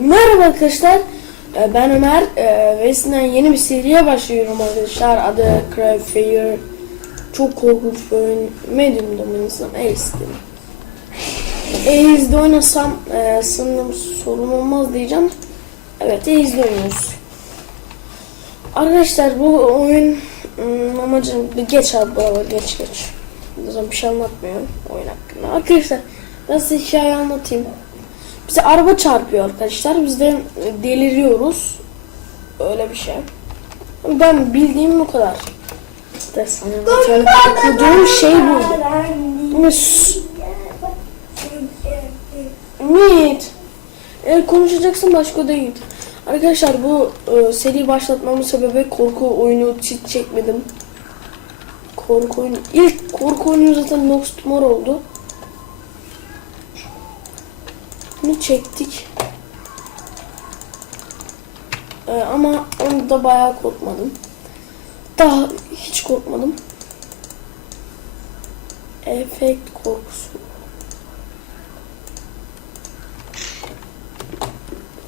Merhaba arkadaşlar. Ee, Ben Ömer ee, ve sizden yeni bir seriye başlıyorum arkadaşlar. Adı Cry Fear. Çok korkunç bir oyun. Medium'da mı oynasam? Ace'de? Ace'de oynasam ee, sanırım sorun olmaz diyeceğim. Evet Ace'de oynuyoruz. Arkadaşlar bu oyun ım, amacı bir geç abi bravo geç geç. Zaten bir şey anlatmıyorum oyun hakkında. Arkadaşlar size hikaye anlatayım. Bize araba çarpıyor arkadaşlar. Biz de e, deliriyoruz. Öyle bir şey. Ben bildiğim bu kadar. İşte sana internette okuduğum şey bu. Niyet. Eğer konuşacaksın başka değil. Arkadaşlar bu e, seri başlatmamın sebebi korku oyunu hiç çekmedim. Korku oyunu. İlk korku oyunu zaten Nox Tumor oldu. Bunu çektik. Ee, ama onu da bayağı korkmadım. Daha hiç korkmadım. Efekt korkusu.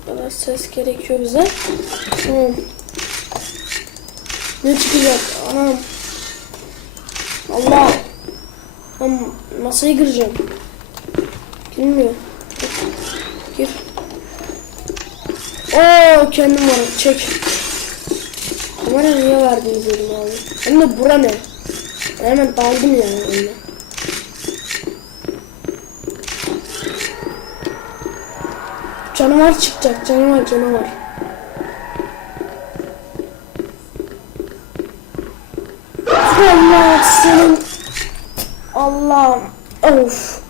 Bu ses gerekiyor bize. Tamam. Ne çıkacak? Anam. Allah. Lan masayı kıracağım. Bilmiyorum. Oo kendim var. Çek. Kamera niye verdiniz dedim abi. Hem de bura ne? Hemen daldım yani oyuna. Canavar çıkacak. Canavar canavar. Allah senin Allah'ım. Of.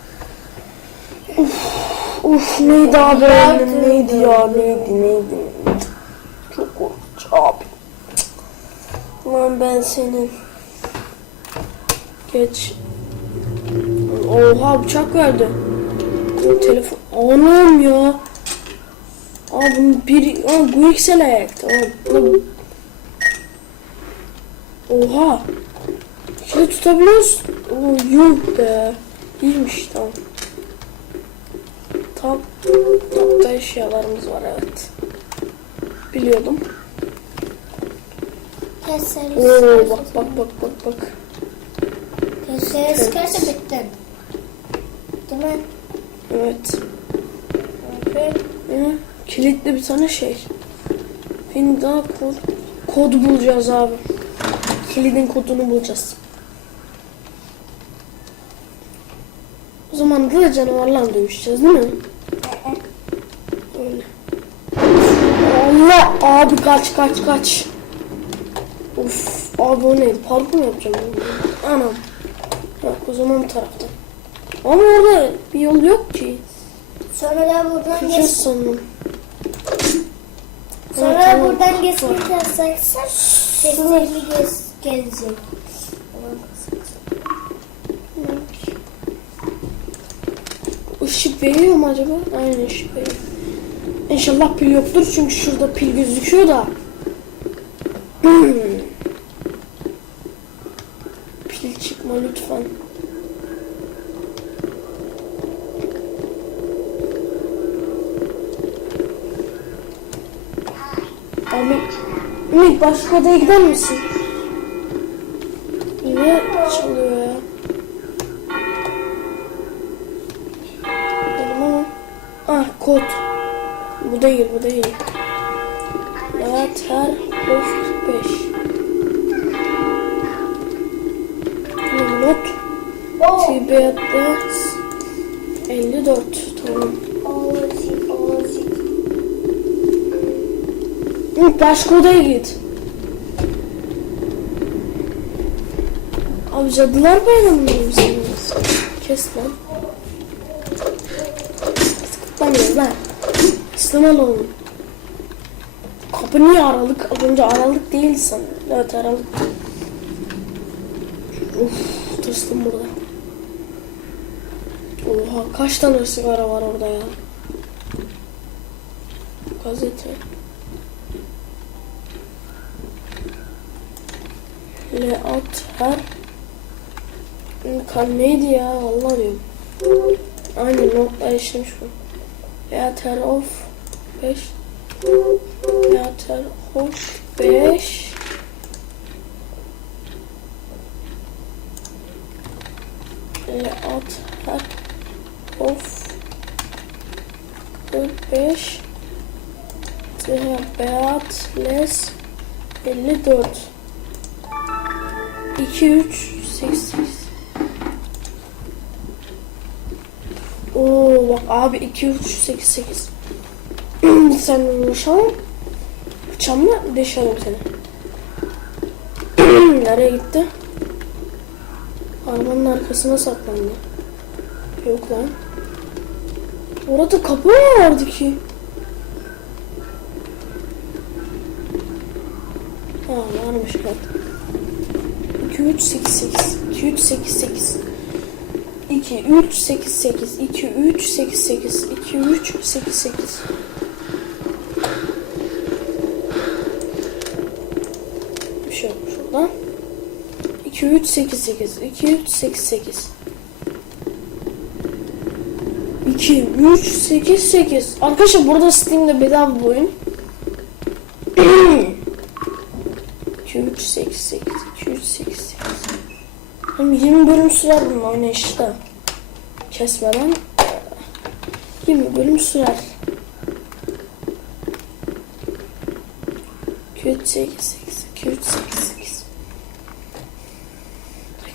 Uf neydi abi? Oyunun neydi ya? neydi neydi Çok korkunç abi. Lan ben senin Geç. Oha bıçak verdi. Telefon Anam ya. Aa bunun bir Aa ayak Tamam Lan- Oha. Şöyle tutabiliyorsun Oo yuh be. İyiymiş tamam Tam tapta eşyalarımız var evet. Biliyordum. Testere Oo bak bak bak bak bak. Testere sıkarsa bittin. Değil mi? Evet. Evet. Hı, kilitli bir tane şey. Şimdi daha kod, kod bulacağız abi. Kilidin kodunu bulacağız. O zaman da canavarla dövüşeceğiz değil mi? Öyle. Allah abi kaç kaç kaç. Of abi o neydi? Parkur mu yapacağım? Anam. Yok o zaman bu tarafta. Ama orada bir yol yok ki. Sonra da buradan geç. sandım. Sonra Evet, tamam. buradan geçmeyi çalışacaksan tesirli gez gelecek. Veriyor mu acaba? Aynen veriyor. İnşallah pil yoktur çünkü şurada pil gözüküyor da. Hmm. Pil çıkma lütfen. Abi, Ümit başka odaya gider misin? Kod. Bu değil bu değil. Later of 45. Not. Tibeat'ta 54. Tamam. Hı, Başka odaya git. Abi cadılar bayramı mısınız? Kes lan. Sıkıtlamıyoruz lan. Oğlum. Kapı niye aralık? Az önce aralık değildi sanırım. Evet aralık. Uf tırstım burada. Oha kaç tane sigara var orada ya. Gazete. Leat her Kan neydi ya vallahi diyorum. Aynen notla işlemiş bu. Leat her of 5 Yatar hoş 5 Leat her of. 45 Beat les 54 2 3 8 Oo bak abi 2 3 8 8 Sen uğraşalım Bıçağımla deşerim seni Nereye gitti? Arabanın arkasına saklandı. Yok lan. Orada kapı mı vardı ki? Ha varmış bak 2 3 8 8 2 3 8 8 2 3 8 8 2 3 8 8 2 3 8 8 2 3 8 8 2 3 8 8 Arkadaşlar burada Steam'de bedava bu oyun. 2 3 8 8 2 3 8 8 Hem 20 bölüm sürer bunun oynayışta. Kesmeden e, 20 bölüm sürer. 2 3 8 8 2 3 8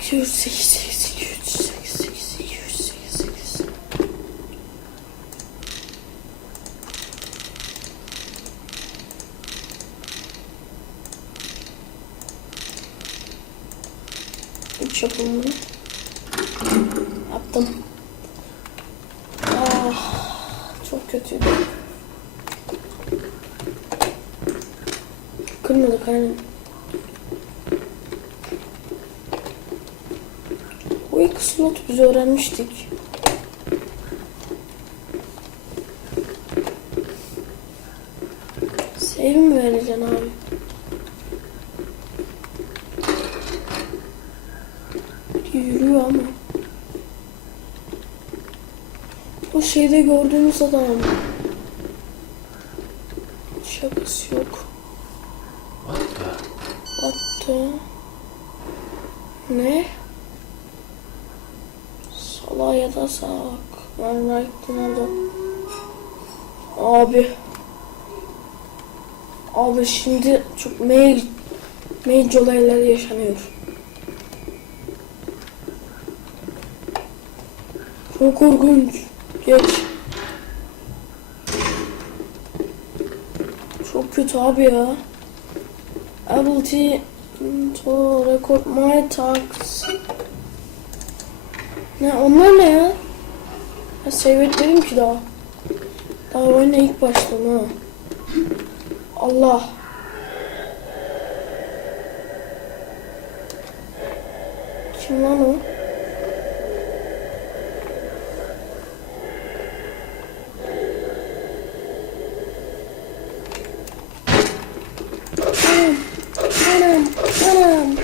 8 2 3 8 8 2 3 8 8 2 3 8 8 Üç yapalım bunu. Yaptım. Ah, çok kötüydü. Kırmadık aynen. Slot biz öğrenmiştik. Save mi vereceksin abi? Yürüyor ama. O şeyde gördüğümüz adam ama. Şakası yok. What the? What the? Ne? Sola ya da sağa bak. Ben right nerede? Abi. Abi şimdi çok mage, mage olaylar yaşanıyor. Çok korkunç. Geç. Çok kötü abi ya. Ability to record my talks. Ne onlar ne ya? Ya save etmedim ki daha. Daha oyuna ilk başladım ha. Allah. Kim lan o? Anam, anam, anam,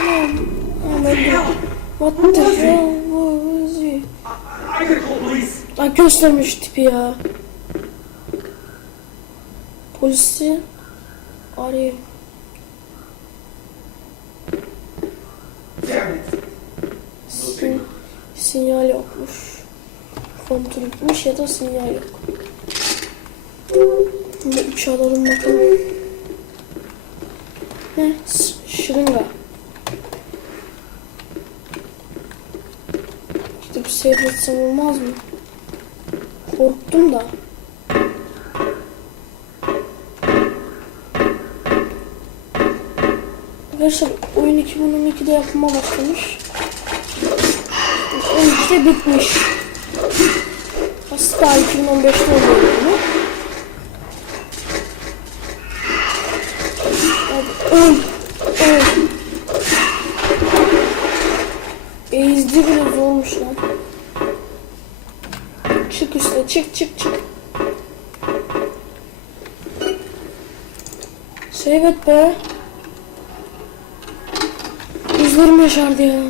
anam. Anam öldüm. What the hell was he? Call police. Ay göstermiş tipi ya. Polisi arayayım. Sin sinyal yokmuş. Kontrol gitmiş ya da sinyal yok. Şimdi üç alalım bakalım. Ne? Seyretsem olmaz mı? Korktum da. Arkadaşlar oyun 2012'de yapıma başlamış. 12'de bitmiş. Aslında 2015'te oluyor bunu. Öl. Öl. çık çık çık. Şey, Save be. Gözlerim yaşardı ya.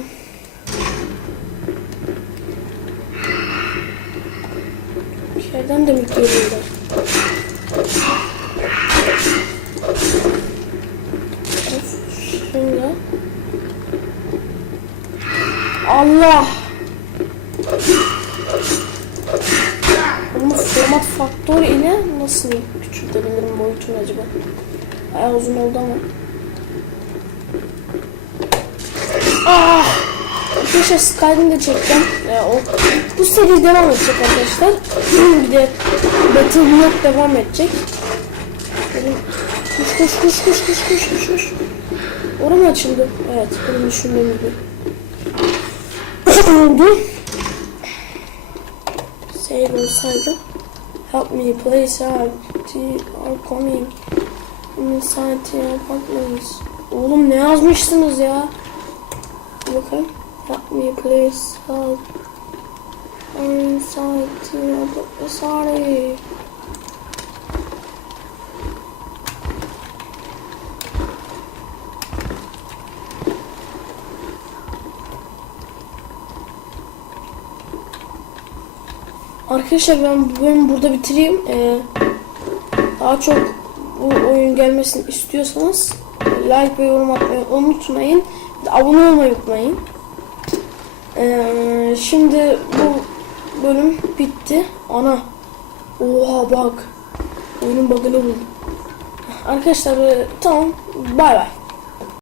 Şeyden de mi geliyorlar? Allah! Format faktör ile nasıl küçültebilirim boyutunu acaba? Bayağı uzun oldu ama. Ah! Arkadaşlar Skyrim'i de çekeceğim. Ee, o, bu seri devam edecek arkadaşlar. bir de Battle Block devam edecek. Benim... Koş koş koş koş koş koş koş koş. Orası mı açıldı? Evet, benim düşündüğüm gibi. oldu. Save olsaydı. Help me please help. They are coming. Inside the apartments. Oğlum ne yazmışsınız ya? Bakın. Help me please help. I'm inside the apartments. Sorry. Arkadaşlar ben bu burada bitireyim. Ee, daha çok bu oyun gelmesini istiyorsanız like ve yorum atmayı unutmayın. Abone olmayı unutmayın. Ee, şimdi bu bölüm bitti. Ana. Oha bak. Oyunun bug'ını buldum. Arkadaşlar tamam. Bay bay.